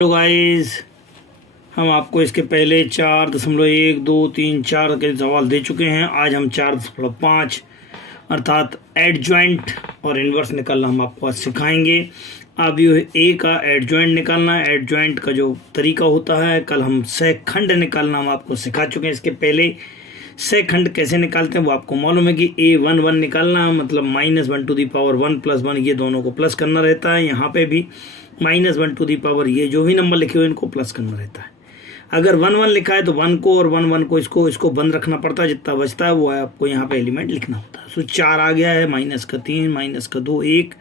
Hello guys, हम आपको इसके पहले 4.1, 2, 3, 4 के सवाल दे चुके हैं। आज हम 4.5 अर्थात एडजॉइंट और इन्वर्स निकालना हम आपको आज सिखाएंगे। अब ये ए का एडजॉइंट निकालना है। एडजॉइंट का जो तरीका होता है, कल हम सहखंड निकालना हम आपको सिखा चुके हैं। इसके पहले सहखंड कैसे निकालते हैं वो आपको मालूम है कि A11 निकालना मतलब -1 + 1 ये दोनों को प्लस करना रहता है। यहाँ पे भी -1 ये जो भी नंबर लिखे हुए इनको प्लस करना रहता है। अगर 1 लिखा है तो 1 को और 1 को इसको बंद रखना पड़ता है। जितना बचता है वो है आपको यहाँ पे एलिमेंट लिखना होता है। सो 4 आ गया है, -3, -2, 1।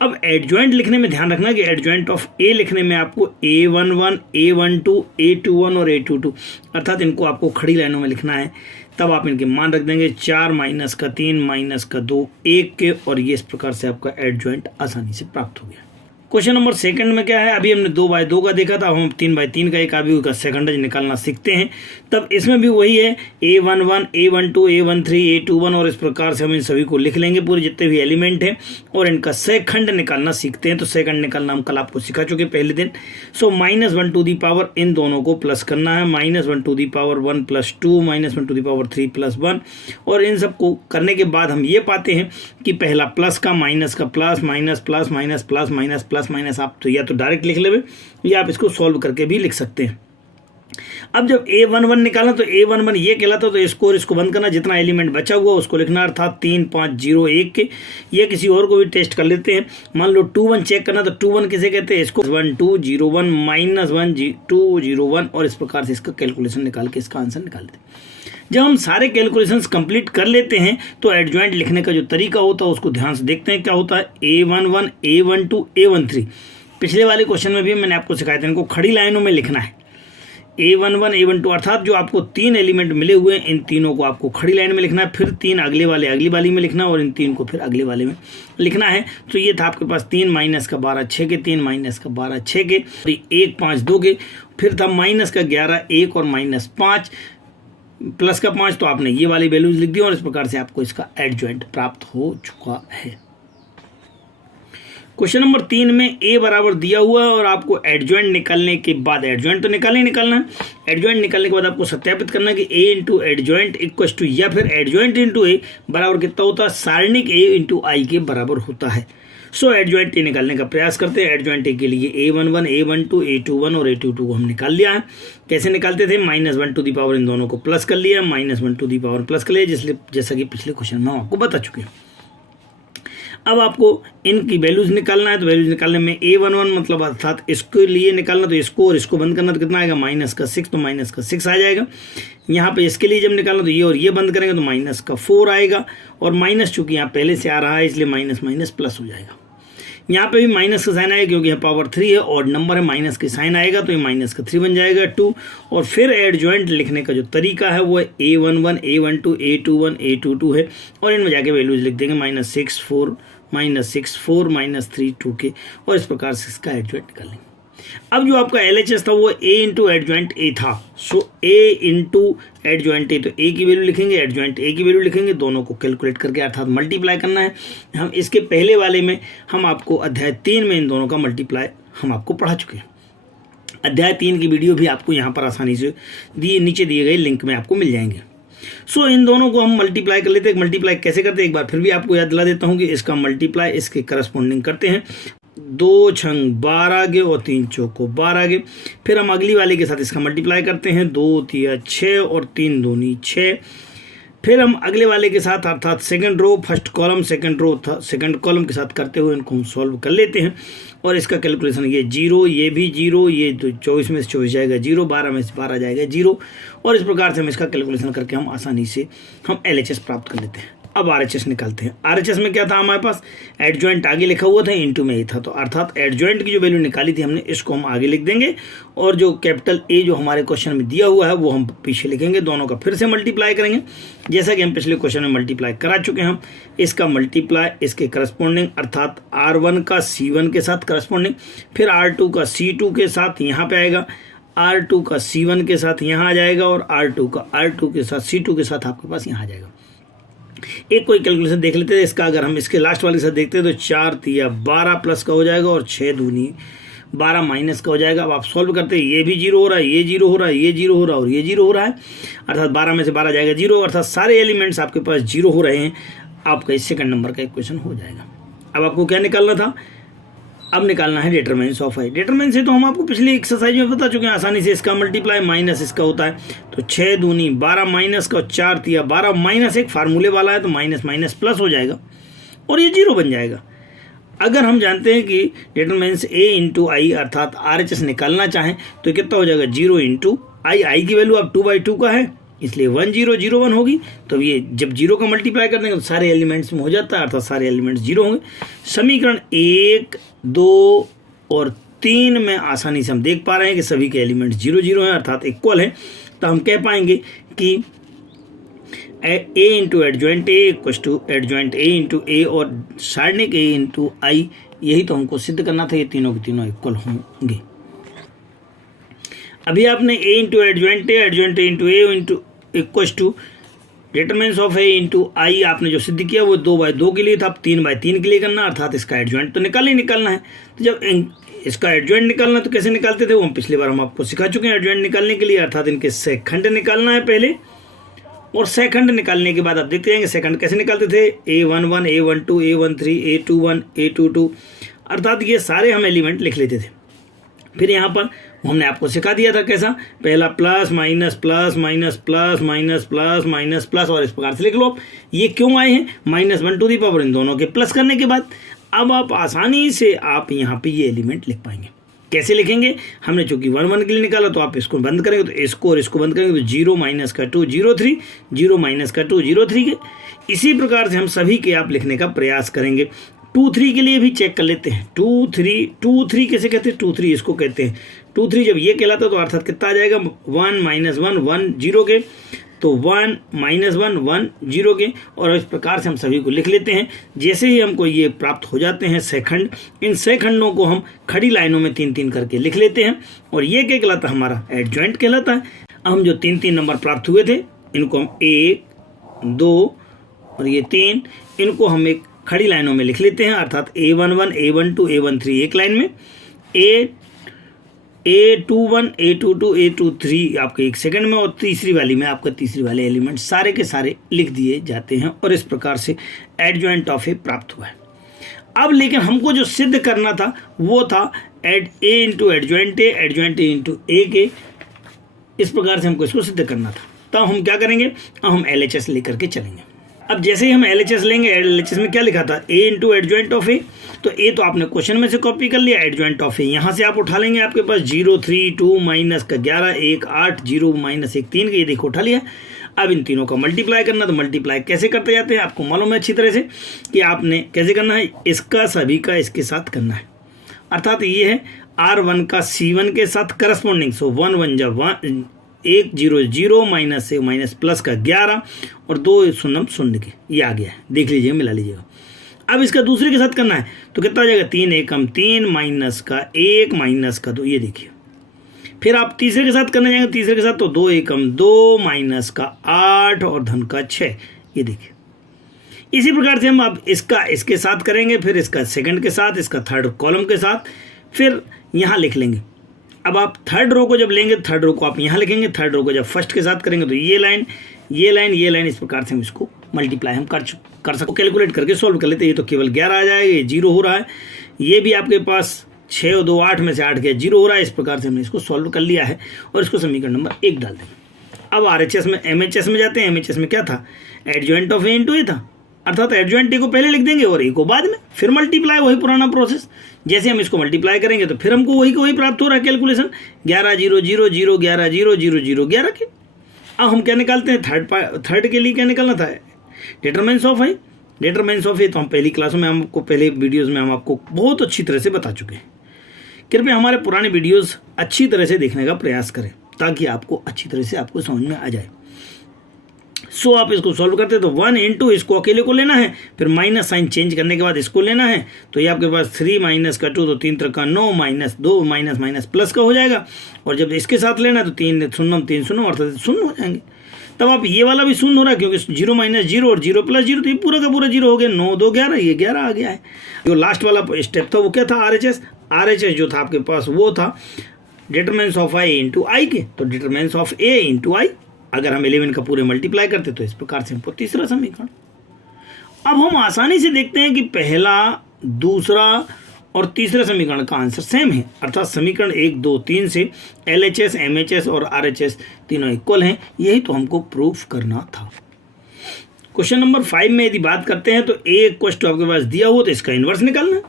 अब एडजॉइंट लिखने में ध्यान रखना कि एडजॉइंट ऑफ ए लिखने में आपको A11, A12, A21 और A22 अर्थात इनको आपको खड़ी लाइनों में लिखना है। तब आप इनके मान रख देंगे 4, -3, -2, 1 के, और ये इस प्रकार से आपका एडजॉइंट आसानी से प्राप्त हो गया। क्वेश्चन नंबर सेकंड में क्या है, अभी हमने 2x2 का देखा था, हम 3x3 का एक अभी उसका सेकंडज निकालना सीखते हैं। तब इसमें भी वही है A11, A12, A13, A21 और इस प्रकार से हम इन सभी को लिख लेंगे, पूरे जितने भी एलिमेंट हैं, और इनका सेकंड निकालना सीखते हैं। तो सेकंड निकालना हम कल आपको सिखा चुके पहले दिन। सो -1 इन दोनों को प्लस करना है, -1 + 2, -1 + 3 + 1, और इन सब को करने के बाद हम ये पाते हैं कि पहला प्लस का माइनस का plus, minus plus, minus plus, minus plus minus, आप तो या तो डायरेक्ट लिख लेंगे या आप इसको सॉल्व करके भी लिख सकते हैं। अब जब A11 निकालना तो A11 ये कहलाता तो इसको और इसको बंद करना, जितना एलिमेंट बचा हुआ उसको लिखना, अर्थात 3, 5, 0, 1 के। ये किसी और को भी टेस्ट कर लेते हैं। मान लो 21 चेक करना तो 21 किसे कहते हैं, इसको 1, 2, 0, 1, -1, 2, 0, 1, और इस प्रकार से इसका कैलकुलेशन निकाल के इसका आंसर निकाल देते हैं। जब हम सारे कैलकुलेशंस कंप्लीट कर लेते हैं तो एडजॉइंट लिखने का जो तरीका होता है उसको ध्यान से देखते हैं। क्या होता है, A11, A12, A13 पिछले वाले क्वेश्चन में भी मैंने आपको सिखाया था, इनको खड़ी लाइनों में लिखना है। A11, A12 अर्थात जो आपको 3 एलिमेंट मिले हुए हैं इन तीनों को आपको खड़ी लाइन में लिखना है, फिर 3 अगले वाले अगली वाली में लिखना है, और इन 3 को फिर अगले वाले में लिखना है। तो ये था आपके पास 3 -12 6 के, 3 -12 6 के, 1 5 2 के, फिर था -11 1 और -5 प्लस का 5, तो आपने ये वाली वैल्यूज लिख दी और इस प्रकार से आपको इसका एडजॉइंट प्राप्त हो चुका है। क्वेश्चन नंबर 3 में A बराबर दिया हुआ है और आपको एडजॉइंट निकालने के बाद, एडजॉइंट तो निकालना है, एडजॉइंट निकालने के बाद आपको सत्यापित करना है कि A × एडजॉइंट इक्वल्स टू, या फिर एडजॉइंट × A बराबर कितना होता है, सारणिक A × I के बराबर होता है। सो एडजॉइंट A निकालने का प्रयास करते हैं। एडजॉइंट A के लिए A11, A12, A21 और A22 को हम निकाल लिया है। कैसे निकालते थे, -1 इन दोनों को प्लस कर लिया, -1 प्लस कर लिया, जैसा कि पिछले क्वेश्चन में हम आपको बता चुके हैं। अब आपको इनकी वैल्यूज निकालना है। तो वैल्यूज निकालने में A11 मतलब अर्थात इसके लिए निकालना, तो इसको और इसको बंद करना तो कितना आएगा, -6, तो -6 आ जाएगा। यहाँ पे इसके लिए जब निकालना तो ये और ये बंद करेंगे तो -4 आएगा, और माइनस चूंकि यहाँ पहले से आ रहा है इसलिए माइनस प्लस हो जाएगा। यहाँ पे भी माइनस का साइन आएगा क्योंकि यहाँ पावर 3 है और नंबर है, माइनस के साइन आएगा तो ये -3 बन जाएगा 2। और फिर एडजॉइंट लिखने का जो तरीका है वो है A11, A12, A21, A22 है, और इनमें जाके वैल्यूज लिख देंगे -6, 4, -3, 2 के, और इस प्रकार से इसका एडजॉइंट निकाल लेंगे। अब जो आपका LHS था वो A × एडजॉइंट A था। सो A × एडजॉइंट A, तो A की वैल्यू लिखेंगे, एडजॉइंट A की वैल्यू लिखेंगे, दोनों को कैलकुलेट करके अर्थात मल्टीप्लाई करना है। हम इसके पहले वाले में हम आपको अध्याय 3 में इन दोनों का मल्टीप्लाई हम आपको पढ़ा चुके हैं। अध्याय 3 की वीडियो भी आपको यहाँ पर आसानी से नीचे दिए गए लिंक में आपको मिल जाएंगे। सो इन दोनों को हम मल्टीप्लाई कर लेते हैं। मल्टीप्लाई कैसे करते हैं एक बार फिर भी आपको याद दिला देता हूँ कि इसका मल्टीप्लाई इसके करस्पॉन्डिंग करते हैं। 2 छंग 12 के और 3 चौको 12 के, फिर हम अगली वाले के साथ इसका मल्टीप्लाई करते हैं, 2 3 6 और 3 दूनी 6। फिर हम अगले वाले के साथ अर्थात second row first column, second row second column के साथ करते हुए इनको हम सॉल्व कर लेते हैं। और इसका कैलकुलेशन ये 0, ये भी 0, ये 24 में से 24 जाएगा 0, 12 में से 12 जाएगा 0, और इस प्रकार से हम इसका कैलकुलेशन करके हम आसानी से हम LHS प्राप्त कर लेते हैं। अब RHS निकालते हैं। RHS में क्या था हमारे पास, एडजॉइंट आगे लिखा हुआ था, इनटू में ही था, तो अर्थात एडजॉइंट की जो वैल्यू निकाली थी हमने इसको हम आगे लिख देंगे, और जो कैपिटल A जो हमारे क्वेश्चन में दिया हुआ है वो हम पीछे लिखेंगे। दोनों का फिर से मल्टीप्लाई करेंगे जैसा कि हम पिछले क्वेश्चन में मल्टीप्लाई करा चुके हैं। हम इसका मल्टीप्लाई इसके करस्पॉन्डिंग अर्थात R1 का C1 के साथ करस्पॉन्डिंग, फिर R2 का C2 के साथ यहाँ पे आएगा, R2 का C1 के साथ यहाँ आ जाएगा, और R2 का R2 के साथ C2 के साथ आपके पास यहाँ आ जाएगा। एक कोई कैलकुलेशन देख लेते हैं इसका। अगर हम इसके लास्ट वाले के साथ देखते हैं तो 4 × 3 = 12 प्लस का हो जाएगा, और 6 दूनी 12 माइनस का हो जाएगा। अब आप सॉल्व करते हैं, ये भी 0 हो रहा है, ये 0 हो रहा है, ये 0 हो रहा है और ये 0 हो रहा है, अर्थात 12 में से 12 जाएगा 0, अर्थात सारे एलिमेंट्स आपके पास 0 हो रहे हैं। आपका इस सेकंड नंबर का इक्वेशन हो जाएगा। अब आपको क्या निकालना था, अब निकालना है डिटरमिनेंस ऑफ आई। डिटरमिनेंस से तो हम आपको पिछली एक्सरसाइज में बता चुके हैं, आसानी से इसका मल्टीप्लाई माइनस इसका होता है, तो 6 दूनी 12 माइनस का 4 तिया 12 माइनस एक फार्मूले वाला है, तो माइनस माइनस प्लस हो जाएगा और ये 0 बन जाएगा। अगर हम जानते हैं कि डिटरमिनेंस a इंटू आई अर्थात RHS निकालना चाहें तो कितना हो जाएगा 0 इंटू आई की वैल्यू अब 2/2 का है, इसलिए 1 0 0 1 होगी। तो ये जब 0 का मल्टीप्लाई कर देंगे तो सारे एलिमेंट्स में हो जाता है, अर्थात सारे एलिमेंट्स 0 होंगे। समीकरण 1 2 और 3 में आसानी से हम देख पा रहे हैं कि सभी के एलिमेंट्स 0 0 हैं, अर्थात इक्वल है। तो हम कह पाएंगे कि a into adjoint A equal to adjoint A into A और सारणिक a इंटू आई, यही तो हमको सिद्ध करना था, ये तीनों के तीनों इक्वल होंगे। अभी आपने a into adjoint A into A into equal to determinants of a into I आपने जो सिद्ध किया वो 2/2 के लिए था, अब 3/3 के लिए करना, अर्थात इसका एडजॉइंट तो निकालना है। तो जब इसका एडजॉइंट निकालना तो कैसे निकालते थे वो हम पिछली बार हम आपको सिखा चुके हैं। एडजॉइंट निकालने के लिए अर्थात इनके सेकंड निकालना है पहले, और सेकंड निकालने के बाद आप देखते हैं सेकंड कैसे निकालते थे, a11 a12 a13 a21 a22, अर्थात ये सारे हम एलिमेंट लिख लेते थे। फिर यहाँ पर हमने आपको सिखा दिया था कैसा, पहला plus minus plus minus plus minus plus minus plus और इस प्रकार से लिख लो। ये क्यों आए हैं, -1 टू दी पावर इन दोनों के प्लस करने के बाद। अब आप आसानी से आप यहाँ पे ये एलिमेंट लिख पाएंगे। कैसे लिखेंगे, हमने चूंकि 1 1 के लिए निकाला तो आप इसको बंद करेंगे तो इसको और इसको बंद करेंगे तो 0 माइनस का 2 0 3 0 माइनस का 2 0 3 के। इसी प्रकार से हम सभी के आप लिखने का प्रयास करेंगे। 2 3 के लिए भी चेक कर लेते हैं। 2 3 कैसे कहते हैं, 2 3 इसको कहते हैं। 2 3 जब ये कहलाता है तो अर्थात कितना आ जाएगा, 1 -1 1 0 के, तो 1 -1 1 0 के, और इस प्रकार से हम सभी को लिख लेते हैं। जैसे ही हमको ये प्राप्त हो जाते हैं सेकंड, इन सेकंडों को हम खड़ी लाइनों में 3-3 करके लिख लेते हैं और ये क्या कहलाता है, हमारा एडजॉइंट कहलाता है। हम जो 3-3 नंबर प्राप्त हुए थे इनको हम 1 2 और ये 3, इनको हम एक खड़ी लाइनों में लिख लेते हैं, अर्थात a11 a12 a13 एक लाइन में, a21 a22 a23 आपके एक सेकंड में, और तीसरी वाली में आपका तीसरी वाले एलिमेंट सारे के सारे लिख दिए जाते हैं और इस प्रकार से एडजॉइंट ऑफ ए प्राप्त हुआ है। अब लेकिन हमको जो सिद्ध करना था वो था a into adjoint A into A के, इस प्रकार से हमको इसको सिद्ध करना था। तो हम क्या करेंगे, अब हम LHS लेकर के चलेंगे। अब जैसे ही हम LHS लेंगे, LHS में क्या लिखा था, a इंटू एडजॉइंट ऑफ ए, तो a तो आपने क्वेश्चन में से कॉपी कर लिया, एडजॉइंट ऑफ ए यहाँ से आप उठा लेंगे, आपके पास 0 3 2 माइनस का 11 1 8 0 माइनस 1 3 का, ये देखो उठा लिया। अब इन तीनों का मल्टीप्लाई करना, तो मल्टीप्लाई कैसे करते जाते हैं आपको मालूम है अच्छी तरह से कि आपने कैसे करना है, इसका सभी का इसके साथ करना है, अर्थात ये है R1 का C1 के साथ करस्पॉन्डिंग, सो 1 1 जा 1 0 0 माइनस से माइनस प्लस का 11 और 2 शून्य शून्य के, ये आ गया है, देख लीजिए मिला लीजिएगा। अब इसका दूसरे के साथ करना है तो कितना हो जाएगा, 3 1 3 माइनस का 1 माइनस का 2, ये देखिए। फिर आप तीसरे के साथ करने जाएंगे, तीसरे के साथ तो 2 1 2 माइनस का 8 और धन का 6, ये देखिए। इसी प्रकार से हम अब इसका इसके साथ करेंगे, फिर इसका सेकंड के साथ, इसका थर्ड कॉलम के साथ, फिर यहाँ लिख लेंगे। अब आप थर्ड रो को जब लेंगे, थर्ड रो को आप यहाँ लिखेंगे, थर्ड रो को जब फर्स्ट के साथ करेंगे तो ये लाइन ये लाइन ये लाइन, इस प्रकार से हम इसको मल्टीप्लाई हम कर सकते, कैलकुलेट करके सॉल्व कर लेते हैं। ये तो केवल 11 आ जाएगा, ये 0 हो रहा है, ये भी आपके पास 6 और 2 8 में से 8 गया 0 हो रहा है। इस प्रकार से हमने इसको सॉल्व कर लिया है और इसको समीकरण नंबर 1 डाल देंगे। अब RHS में MHS में जाते हैं। MHS में क्या था, एडजॉइंट ऑफ ए इंटू ए था, अर्थात एडजॉइंट ए को पहले लिख देंगे और ए को बाद में, फिर मल्टीप्लाई, वही पुराना प्रोसेस। जैसे हम इसको मल्टीप्लाई करेंगे तो फिर हमको वही प्राप्त हो रहा है कैलकुलेशन, 11 0 0 0 11 0 0 0 11 के। अब हम क्या निकालते हैं, थर्ड के लिए क्या निकालना था, डिटरमिनेंस ऑफ आई। डिटरमिनेंस ऑफ ए तो हम पहली क्लासों में हमको, पहले वीडियोज़ में हम आपको बहुत अच्छी तरह से बता चुके हैं। कृपया हमारे पुराने वीडियोज़ अच्छी तरह से देखने का प्रयास करें ताकि आपको अच्छी तरह से आपको समझ में आ जाए। सो आप इसको सॉल्व करते हैं तो 1 इंटू इसको अकेले को लेना है, फिर माइनस साइन चेंज करने के बाद इसको लेना है, तो ये आपके पास 3 माइनस का 2 तो 3 3 का 9 माइनस 2 माइनस माइनस प्लस का हो जाएगा, और जब इसके साथ लेना है तो 3 शून्य 3 शून्य अर्थात शून्य हो जाएंगे। तब आप ये वाला भी शून्य हो रहा है क्योंकि 0 माइनस 0 और 0 प्लस 0, तो ये पूरा का पूरा 0 हो गया, 9 2 11, ये 11 आ गया है। जो लास्ट वाला स्टेप था वो क्या था, RHS। RHS जो था आपके पास वो था डिटरमिनेंट्स ऑफ आई इंटू आई के, तो डिटरमिनेंट्स ऑफ ए इंटू आई अगर हम 11 का पूरे मल्टीप्लाई करते तो इस प्रकार से हमको तीसरा समीकरण। अब हम आसानी से देखते हैं कि पहला, दूसरा और तीसरे समीकरण का आंसर सेम है, अर्थात समीकरण 1, 2, 3 से LHS, MHS और RHS तीनों इक्वल हैं। यही तो हमको प्रूफ करना था। क्वेश्चन नंबर 5 में यदि बात करते हैं तो A इक्वल आपके पास दिया हो तो इसका इन्वर्स निकालना,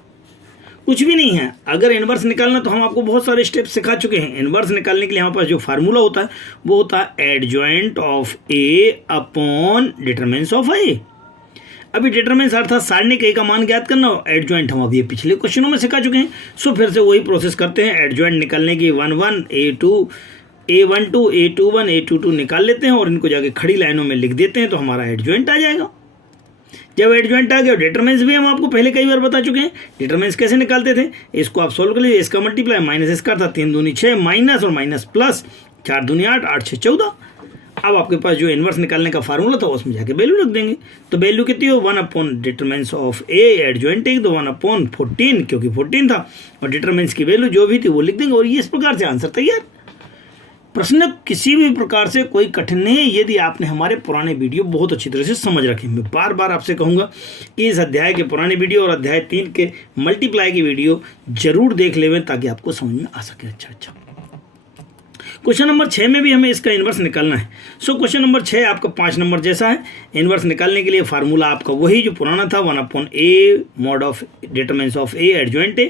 कुछ भी नहीं है। अगर इन्वर्स निकालना तो हम आपको बहुत सारे स्टेप सिखा चुके हैं। इन्वर्स निकालने के लिए हमारे पास जो फार्मूला होता है वो होता है adjoint of A upon determinants of A। अभी डिटरमिनेंट्स अर्थात सारणिक A का मान ज्ञात करना हो, एडजॉइंट हम अभी पिछले क्वेश्चनों में सिखा चुके हैं। सो फिर से वही प्रोसेस करते हैं। एडजॉइंट निकालने की 1 1 A2 A12 A21 A22 निकाल लेते हैं और इनको जाके खड़ी लाइनों में लिख देते हैं तो हमारा एडजॉइंट आ जाएगा। जब एडजॉइंट आ गया, डिटरमिनेंट्स भी हम आपको पहले कई बार बता चुके हैं। डिटरमिनेंट्स कैसे निकालते थे, इसको आप सोल्व कर लीजिए। इसका मल्टीप्लाई माइनस इसका था 3 दूनी 6 माइनस और माइनस प्लस 4 दूनी 8 8 6 14। अब आपके पास जो इन्वर्स निकालने का फार्मूला था उसमें जाके वैल्यू रख देंगे। तो वैल्यू कितनी हो 1 upon determinants of A adjoint एक, तो 1 अपॉन 14 क्योंकि 14 था और डिटरमिनेंट्स की वैल्यू जो भी थी वो लिख देंगे और ये इस प्रकार से आंसर तैयार। प्रश्न किसी भी प्रकार से कोई कठिन नहीं है यदि आपने हमारे पुराने वीडियो बहुत अच्छी तरह से समझ रखे। मैं बार बार आपसे कहूँगा कि इस अध्याय के पुराने वीडियो और अध्याय 3 के मल्टीप्लाई की वीडियो जरूर देख लेवें ताकि आपको समझ में आ सके। अच्छा क्वेश्चन नंबर 6 में भी हमें इसका इन्वर्स निकालना है। सो क्वेश्चन नंबर 6 आपका 5 नंबर जैसा है। इन्वर्स निकालने के लिए फार्मूला आपका वही जो पुराना था 1 upon A mod of determinants of A adjoint A।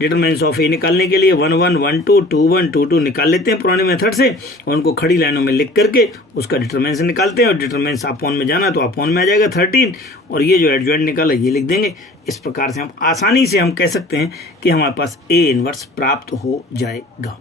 Determinants of A निकालने के लिए 1 1 1 2 2 1 2 2 निकाल लेते हैं पुराने मेथड से और उनको खड़ी लाइनों में लिख करके उसका डिटरमिनेंट्स निकालते हैं और डिटरमिनेंट्स अपॉन में जाना तो अपॉन में आ जाएगा 13 और ये जो एडजॉइंट निकाला ये लिख देंगे। इस प्रकार से हम आसानी से हम कह सकते हैं कि हमारे पास A इन्वर्स प्राप्त हो जाएगा।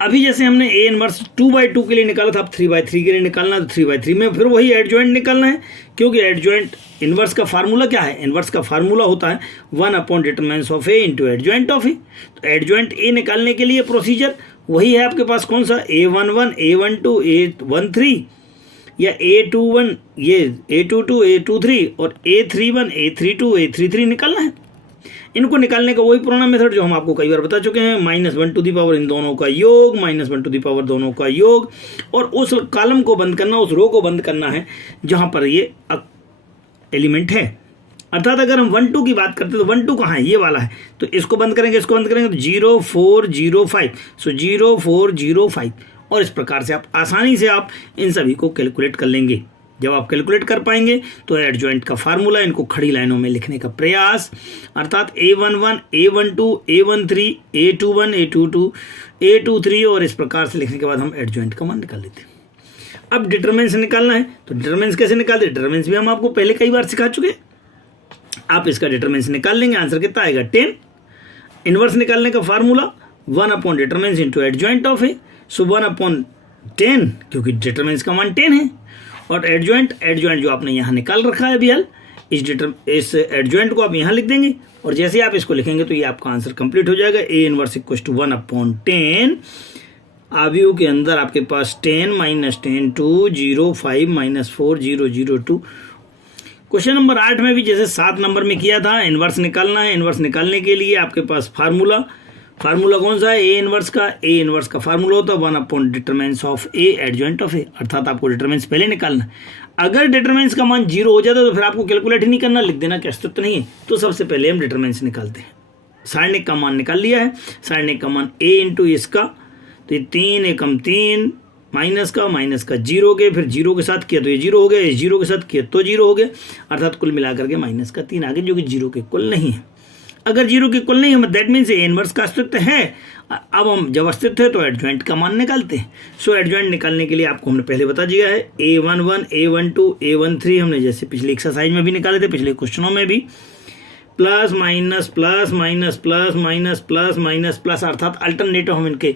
अभी जैसे हमने A इन्वर्स 2/2 के लिए निकाला था, अब 3/3 के लिए निकालना है तो 3/3 में फिर वही एडजॉइंट निकालना है क्योंकि एडजॉइंट इन्वर्स का फार्मूला क्या है, इन्वर्स का फार्मूला होता है 1 upon determinants of A into adjoint of A। तो एडजॉइंट A निकालने के लिए प्रोसीजर वही है आपके पास, कौन सा A11 A12 A13 या A21 ये A22 A23 और A31 A32 A33 निकालना है। इनको निकालने का वही पुराना मेथड जो हम आपको कई बार बता चुके हैं, -1 टू दी पावर इन दोनों का योग, -1 टू दी पावर दोनों का योग और उस कॉलम को बंद करना, उस रो को बंद करना है जहां पर ये एलिमेंट है। अर्थात अगर हम 1 2 की बात करते हैं तो 1 2 कहाँ है, ये वाला है, तो इसको बंद करेंगे, इसको बंद करेंगे तो 0 4 0 5, सो 0 4 0 5 और इस प्रकार से आप आसानी से आप इन सभी को कैलकुलेट कर लेंगे। जब आप कैलकुलेट कर पाएंगे तो एडजॉइंट का फार्मूला इनको खड़ी लाइनों में लिखने का प्रयास, अर्थात A11 A12 A13 A21 A22 A23 और इस प्रकार से लिखने के बाद हम एडजॉइंट का मान निकाल लेते हैं। अब डिटरमिनेंट्स निकालना है तो डिटरमिनेंट्स कैसे निकालते हैं, डिटरमिनेंट्स भी हम आपको पहले कई बार सिखा चुके हैं। आप इसका डिटरमिनेंट्स निकाल लेंगे, आंसर कितना आएगा 10। इनवर्स निकालने का formula 1 upon determinants into adjoint of A, so 1 upon 10 क्योंकि डिटरमिनेंट्स का मान 10 है और एडजॉइंट जो आपने यहाँ निकाल रखा है अभी हल, इस एडजॉइंट को आप यहाँ लिख देंगे और जैसे आप इसको लिखेंगे तो ये आपका आंसर कंप्लीट हो जाएगा। A inverse equal to 1 upon 10, आव्यूह के अंदर आपके पास 10 माइनस 10 2 0 5 माइनस 4 0 0 2। क्वेश्चन नंबर 8 में भी जैसे 7 नंबर में किया था, इनवर्स निकालना है। इनवर्स निकालने के लिए आपके पास फार्मूला कौन सा है, ए इनवर्स का फार्मूला होता है 1 upon determinants of A adjoint of A, अर्थात आपको डिटरमिनेंट्स पहले निकालना। अगर डिटरमिनेंट्स का मान 0 हो जाता है तो फिर आपको कैलकुलेट ही नहीं करना, लिख देना, क्या अस्तित्व नहीं है। तो सबसे पहले हम डिटरमिनेंट्स निकालते हैं। सारणिक का मान निकाल लिया है, सारणिक का मान a इंटू इसका, तो ये 3 एकम 3 माइनस का 0 के, फिर 0 के साथ किया तो ये 0 हो गया, इस 0 के साथ किया तो 0 हो गया, अर्थात कुल मिलाकर के -3 आ गया जो कि 0 के इक्वल नहीं है। अगर 0 के इक्वल नहीं है दैट मीन्स ए इनवर्स का अस्तित्व है। अब हम जब अस्तित्व है तो एडजॉइंट का मान निकालते हैं। सो एडजॉइंट निकालने के लिए आपको हमने पहले बता दिया है A11 A12 A13 हमने जैसे पिछले एक्सरसाइज में भी निकाले थे, पिछले क्वेश्चनों में भी, plus minus plus minus plus minus plus minus plus, अर्थात अल्टरनेटिव हम इनके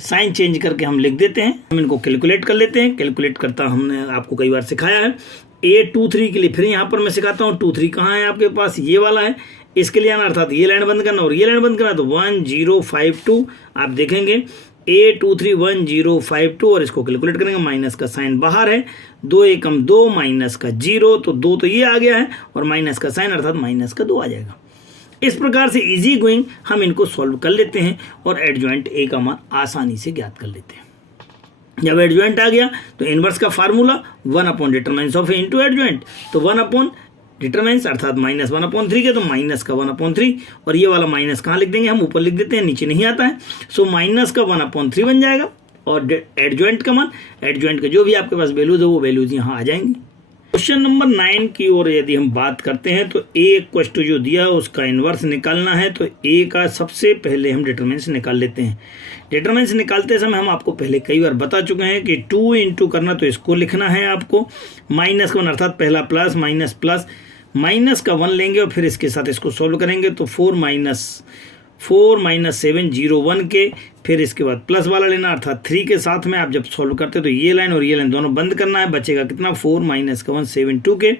साइन चेंज करके हम लिख देते हैं। हम इनको कैलकुलेट कर लेते हैं। कैलकुलेट करता हमने आपको कई बार सिखाया है। A23 के लिए फिर यहाँ पर मैं सिखाता हूँ। 23 कहाँ है आपके पास, ये वाला है, इसके लिए आना, अर्थात ये लाइन बंद करना और ये लाइन बंद करना, तो 1052 आप देखेंगे A23 1052 और इसको कैलकुलेट करेंगे। माइनस का साइन बाहर है, 2 एकम 2 माइनस का 0, तो 2 तो ये आ गया है और माइनस का साइन अर्थात -2 आ जाएगा। इस प्रकार से इजी गोइंग हम इनको सॉल्व कर लेते हैं और एडजॉइंट ए का मान आसानी से ज्ञात कर लेते हैं। जब एडजॉइंट आ गया तो इनवर्स का formula 1 upon determinants of A into adjoint, तो 1 अपॉन डिटरमिनेंस अर्थात माइनस 1 अपॉन 3 के, तो माइनस का 1 अपॉन 3, और ये वाला माइनस कहाँ लिख देंगे, हम ऊपर लिख देते हैं, नीचे नहीं आता है। सो माइनस का 1 अपॉन 3 बन जाएगा और एडजॉइंट का मान, एडजॉइंट का जो भी आपके पास वैल्यूज है वो वैल्यूज यहाँ आ जाएंगी। क्वेश्चन नंबर 9 की ओर यदि हम बात करते हैं तो ए इक्वल टू जो दिया उसका इन्वर्स निकालना है, तो ए का सबसे पहले हम डिटरमिनेंस निकाल लेते हैं। डिटरमिनेंस निकालते समय हम आपको पहले कई बार बता चुके हैं कि 2 इंटू करना, तो इसको लिखना है आपको माइनस का 1 अर्थात पहला प्लस माइनस प्लस, माइनस का 1 लेंगे और फिर इसके साथ इसको सॉल्व करेंगे, तो 4 माइनस 7 0 1 के, फिर इसके बाद प्लस वाला लेना अर्थात 3 के साथ में आप जब सॉल्व करते हैं तो ये लाइन और ये लाइन दोनों बंद करना है, बचेगा कितना 4 माइनस का 1 7 2 के,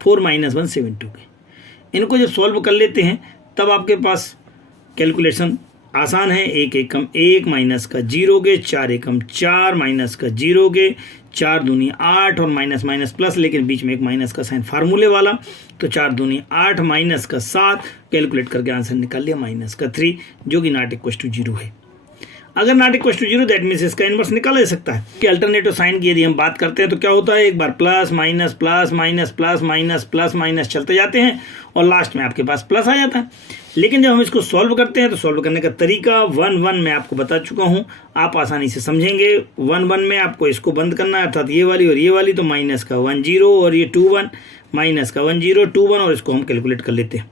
4 माइनस 1 7 2 के। इनको जब सॉल्व कर लेते हैं तब आपके पास कैलकुलेशन आसान है, 1 एकम 1 माइनस का 0 के, 4 एकम 4 माइनस का 0 के, 4 दूनी 8 और माइनस माइनस प्लस, लेकिन बीच में एक माइनस का साइन फार्मूले वाला, तो 4 दूनी 8 माइनस का 7, कैलकुलेट करके आंसर निकाल लिया माइनस का 3, जो कि नॉट इक्वल टू 0 है। अगर not equal to 0 that means इसका इनवर्स निकाला जा सकता है कि अल्टरनेटिव साइन की यदि हम बात करते हैं तो क्या होता है, एक बार plus minus plus minus plus minus plus minus चलते जाते हैं और लास्ट में आपके पास प्लस आ जाता है। लेकिन जब हम इसको सॉल्व करते हैं तो सॉल्व करने का तरीका 1 1 मैं आपको बता चुका हूँ, आप आसानी से समझेंगे। 1 1 में आपको इसको बंद करना है अर्थात ये वाली और ये वाली, तो माइनस का 1 0 और ये 2 1, माइनस का 1 0 2 1, और इसको हम कैलकुलेट कर लेते हैं।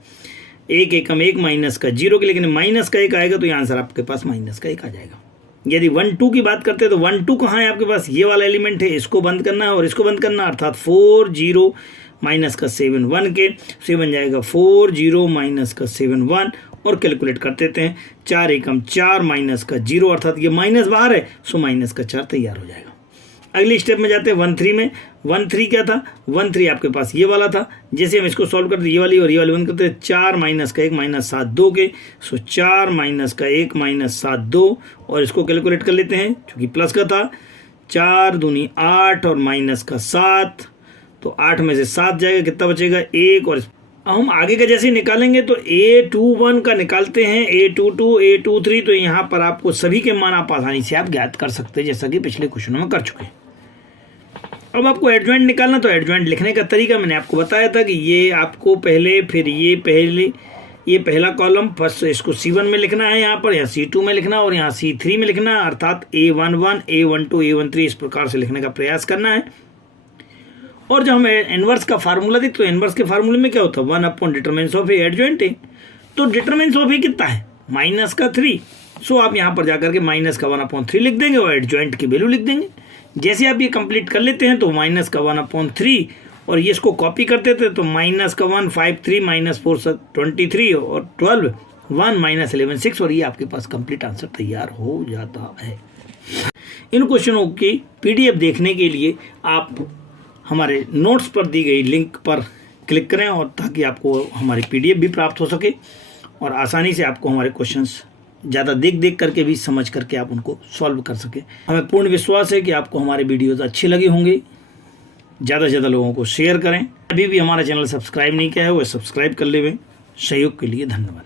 1 एकम 1 माइनस का 0 के, लेकिन माइनस का 1 आएगा तो ये आंसर आपके पास माइनस का 1 आ जाएगा। यदि 1 2 की बात करते हैं तो 1 2 कहाँ है आपके पास, ये वाला एलिमेंट है, इसको बंद करना है और इसको बंद करना है अर्थात 4 0 माइनस का 7 1 के, से बन जाएगा 4 0 माइनस का 7 1, और कैलकुलेट कर देते हैं 4 एकम 4 माइनस का 0 अर्थात ये माइनस बाहर है, सो माइनस का 4 तैयार हो जाएगा। अगली स्टेप में जाते हैं 1 3 में। 1 3 क्या था, 1 3 आपके पास ये वाला था, जैसे हम इसको सॉल्व करते ये वाली और ये वाली बंद करते हैं, 4 माइनस का 1 माइनस 7 2 के, सो 4 माइनस का 1 माइनस 7 2, और इसको कैलकुलेट कर लेते हैं क्योंकि प्लस का था, 4 दूनी 8 और माइनस का 7, तो 8 में से 7 जाएगा, कितना बचेगा 1, और हम आगे का जैसे निकालेंगे तो A21 का निकालते हैं, A22 A23, तो यहाँ पर आपको सभी के मान आप आसानी से आप ज्ञात कर सकते हैं जैसा कि पिछले क्वेश्चनों में कर चुके हैं। अब आपको एडजॉइंट निकालना, तो एडजॉइंट लिखने का तरीका मैंने आपको बताया था कि ये आपको पहले, फिर ये पहला कॉलम फर्स्ट इसको C1 में लिखना है, यहाँ पर, यहाँ C2 में लिखना और यहाँ C3 में लिखना है, अर्थात A11 A12 A13 इस प्रकार से लिखने का प्रयास करना है। और जब हम इनवर्स का फार्मूला देखते तो इनवर्स के फार्मूले में क्या होता है, 1 upon determinants of A adjoint A, तो डिटरमिनेंस ऑफ ए कितना है, माइनस का 3, सो आप यहाँ पर जाकर के माइनस का 1 अपॉन 3 लिख देंगे और एडजॉइंट की वैल्यू लिख देंगे। जैसे आप ये कंप्लीट कर लेते हैं तो माइनस का 1 अपॉन 3, और ये इसको कॉपी करते थे तो माइनस का 1 5 3 माइनस 4 23 और 12 1 माइनस 11 6, और ये आपके पास कंप्लीट आंसर तैयार हो जाता है। इन क्वेश्चनों की PDF देखने के लिए आप हमारे नोट्स पर दी गई लिंक पर क्लिक करें, और ताकि आपको हमारी PDF भी प्राप्त हो सके और आसानी से आपको हमारे क्वेश्चंस ज़्यादा देख करके भी समझ करके आप उनको सॉल्व कर सके। हमें पूर्ण विश्वास है कि आपको हमारे वीडियोज़ अच्छे लगे होंगे। ज़्यादा से ज़्यादा लोगों को शेयर करें। अभी भी हमारा चैनल सब्सक्राइब नहीं किया है वो सब्सक्राइब कर लें। सहयोग के लिए धन्यवाद।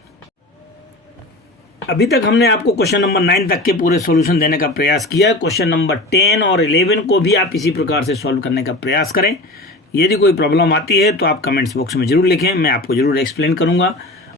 अभी तक हमने आपको क्वेश्चन नंबर 9 तक के पूरे सॉल्यूशन देने का प्रयास किया है। क्वेश्चन नंबर 10 और 11 को भी आप इसी प्रकार से सॉल्व करने का प्रयास करें। यदि कोई प्रॉब्लम आती है तो आप कमेंट्स बॉक्स में ज़रूर लिखें, मैं आपको ज़रूर एक्सप्लेन करूँगा।